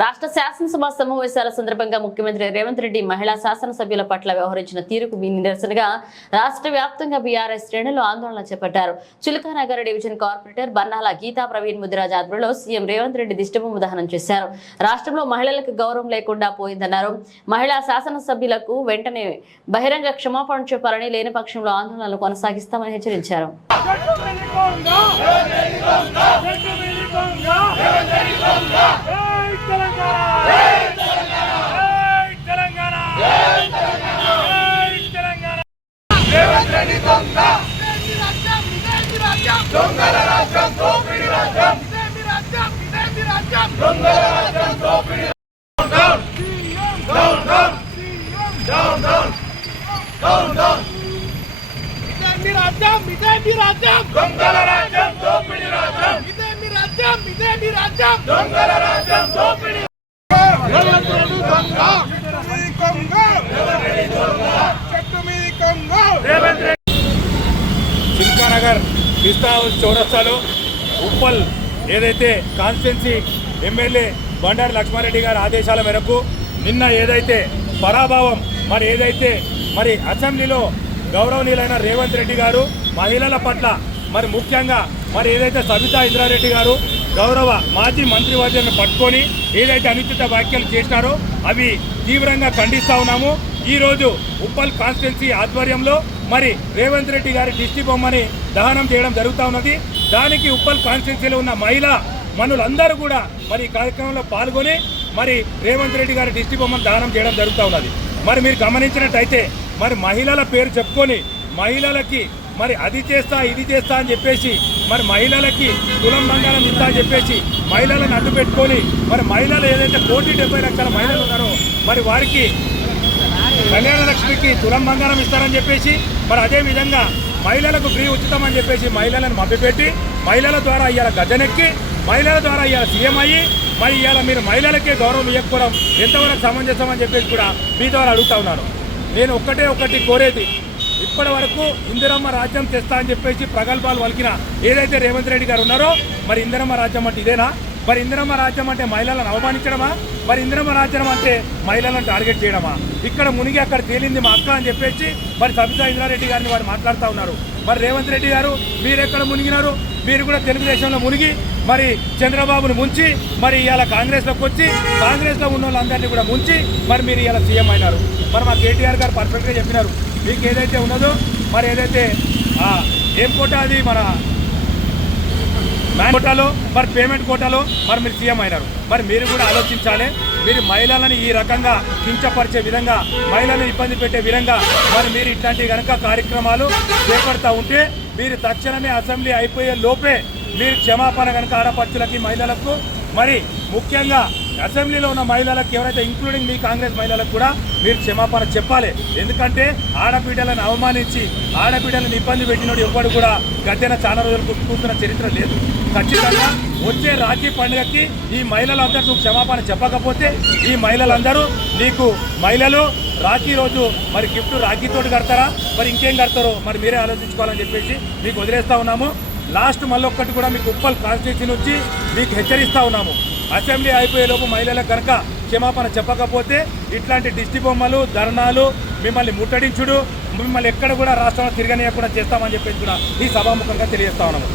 రాష్ట్ర శాసనసభ సమావేశాల సందర్భంగా ముఖ్యమంత్రి రేవంత్ రెడ్డి మహిళా శాసనసభ్యుల పట్ల వ్యవహరించిన తీరుకు నిరసనగా రాష్ట్ర వ్యాప్తంగా బీఆర్ఎస్ శ్రేణులు ఆందోళన చేపట్టారు. చిలుకానగర్ డివిజన్ కార్పొరేటర్ బన్నాల గీతా ప్రవీణ్ ముదిరాజ్ ఆధ్వర్యంలో సీఎం రేవంత్ రెడ్డి దిష్టబొమ్మ దహనం చేశారు. రాష్ట్రంలో మహిళలకు గౌరవం లేకుండా పోయిందన్నారు. మహిళా శాసనసభ్యులకు వెంటనే బహిరంగ క్షమాపణ చెప్పాలని లేని పక్షంలో ఆందోళనలు కొనసాగిస్తామని హెచ్చరించారు. ఇదే మీ రాజ్యం ఇదే మీ రాజ్యం. దొంగల రాజ్యం దోపిడి రాజ్యం. ఇదే మీ రాజ్యం ఇదే మీ రాజ్యం దొంగల రాజ్యం దోపిడి రేవంత్ రెడ్డి దొంగ. కొంగ చెట్టు మీది కొంగ. రేవంత్ రెడ్డి పిస్తా చౌరస్తాలో ఉప్పల్ ఏదైతే కాన్స్టిట్యున్సీ ఎమ్మెల్యే బండారు లక్ష్మారెడ్డి గారి ఆదేశాల మేరకు నిన్న ఏదైతే పరాభావం మరి ఏదైతే మరి అసెంబ్లీలో గౌరవనీయులైన రేవంత్ రెడ్డి గారు మహిళల పట్ల మరి ముఖ్యంగా మరి ఏదైతే సబితా ఇంద్రారెడ్డి గారు గౌరవ మాజీ మంత్రివర్యులను పట్టుకొని ఏదైతే అనుచిత వ్యాఖ్యలు చేసినారో అవి తీవ్రంగా ఖండిస్తా ఉన్నాము. ఈరోజు ఉప్పల్ కాన్స్టిట్యున్సీ ఆధ్వర్యంలో మరి రేవంత్ రెడ్డి గారి దిష్టి బొమ్మని దహనం చేయడం జరుగుతూ ఉన్నది. దానికి ఉప్పల్ కాన్స్టిట్యున్సీలో ఉన్న మహిళా మనులందరూ కూడా మరి కార్యక్రమంలో పాల్గొని మరి రేవంత్ రెడ్డి గారి దిష్టి బొమ్మను దహనం చేయడం జరుగుతూ ఉన్నది. మరి మీరు గమనించినట్టయితే మరి మహిళల పేరు చెప్పుకొని మహిళలకి మరి అది చేస్తా ఇది చేస్తా అని చెప్పేసి మరి మహిళలకి కులం బంగారం ఇస్తా అని చెప్పేసి మహిళలను అడ్డు పెట్టుకొని మరి మహిళలు ఏదైతే కోటి డెబ్బై లక్షల మహిళలు ఉన్నారో మరి వారికి కళ్యాణ లక్ష్మికి తులం బంగారం ఇస్తారని చెప్పేసి మరి అదే విధంగా మహిళలకు ఫ్రీ ఉచితం అని చెప్పేసి మహిళలను మభ్యపెట్టి మహిళల ద్వారా ఇవాళ గద్దెనెక్కి మహిళల ద్వారా ఇవాళ సీఎం అయ్యి మరి ఇవాళ మీరు మహిళలకే గౌరవం ఇవ్వకపోవడం ఎంతవరకు సమంజసం అని చెప్పేసి కూడా మీ ద్వారా అడుగుతా ఉన్నాను. నేను ఒక్కటే ఒకటి కోరేది ఇప్పటి వరకు ఇందిరమ్మ రాజ్యం తెస్తా అని చెప్పేసి ప్రగల్భాలు వలికిన ఏదైతే రేవంత్ రెడ్డి గారు ఉన్నారో మరి ఇందిరమ్మ రాజ్యం అంటే ఇదేనా? మరి ఇందిరమ్మ రాజ్యం అంటే మహిళలను అవమానించడమా? మరి ఇందిరమ్మ రాజ్యం అంటే మహిళలను టార్గెట్ చేయడమా? ఇక్కడ మునిగి అక్కడ తేలింది మా అక్క అని చెప్పేసి మరి సబితా ఇంద్రారెడ్డి గారిని వారు మాట్లాడుతూ ఉన్నారు. మరి రేవంత్ రెడ్డి గారు మీరు ఎక్కడ మునిగినారు? మీరు కూడా తెలుగుదేశంలో మునిగి మరి చంద్రబాబును ముంచి మరి ఇవాళ కాంగ్రెస్లోకి వచ్చి కాంగ్రెస్లో ఉన్న వాళ్ళందరినీ కూడా ముంచి మరి మీరు ఇవాళ సీఎం అయినారు. మరి మా కేటీఆర్ గారు పర్ఫెక్ట్గా చెప్పినారు. మీకు ఏదైతే ఉన్నదో మరి ఏదైతే ఏం కోట అది? మన మ్యాన్ కోటాలో మరి పేమెంట్ కోటాలో మరి మీరు సీఎం అయినారు. మరి మీరు కూడా ఆలోచించాలి. మీరు మహిళలను ఈ రకంగా కించపరిచే విధంగా మహిళలను ఇబ్బంది పెట్టే విధంగా మరి మీరు ఇట్లాంటి కనుక కార్యక్రమాలు చేపడతా ఉంటే మీరు తక్షణమే అసెంబ్లీ అయిపోయే లోపే మీరు క్షమాపణ కనుక ఆడపడుచులకి మహిళలకు మరి ముఖ్యంగా అసెంబ్లీలో ఉన్న మహిళలకు ఎవరైతే ఇంక్లూడింగ్ మీ కాంగ్రెస్ మహిళలకు కూడా మీరు క్షమాపణ చెప్పాలి. ఎందుకంటే ఆడబిడ్డలను అవమానించి ఆడబిడ్డలను ఇబ్బంది పెట్టినోడు ఎవ్వడు కూడా గద్దెన చాలా రోజులు కూర్చున్న చరిత్ర లేదు. ఖచ్చితంగా వచ్చే రాఖీ పండుగకి ఈ మహిళలందరూ క్షమాపణ చెప్పకపోతే ఈ మహిళలందరూ నీకు మహిళలు రాఖీ రోజు మరి గిఫ్ట్ రాఖీతోటి కడతారా? మరి ఇంకేం కడతారో మరి మీరే ఆలోచించుకోవాలని చెప్పేసి మీకు వదిలేస్తా ఉన్నాము. లాస్ట్ మళ్ళీ ఒక్కటి కూడా మీకు ఉప్పల్ కాన్స్టిట్యూషన్ వచ్చి మీకు హెచ్చరిస్తా ఉన్నాము. అసెంబ్లీ అయిపోయేలోపు మహిళలకు కనుక క్షమాపణ చెప్పకపోతే ఇట్లాంటి దిష్టి బొమ్మలు ధర్నాలు మిమ్మల్ని ముట్టడించుడు మిమ్మల్ని ఎక్కడ కూడా రాష్ట్రంలో తిరగనీయకుండా చేస్తామని చెప్పేసి కూడా ఈ సభాముఖంగా తెలియజేస్తా ఉన్నాము.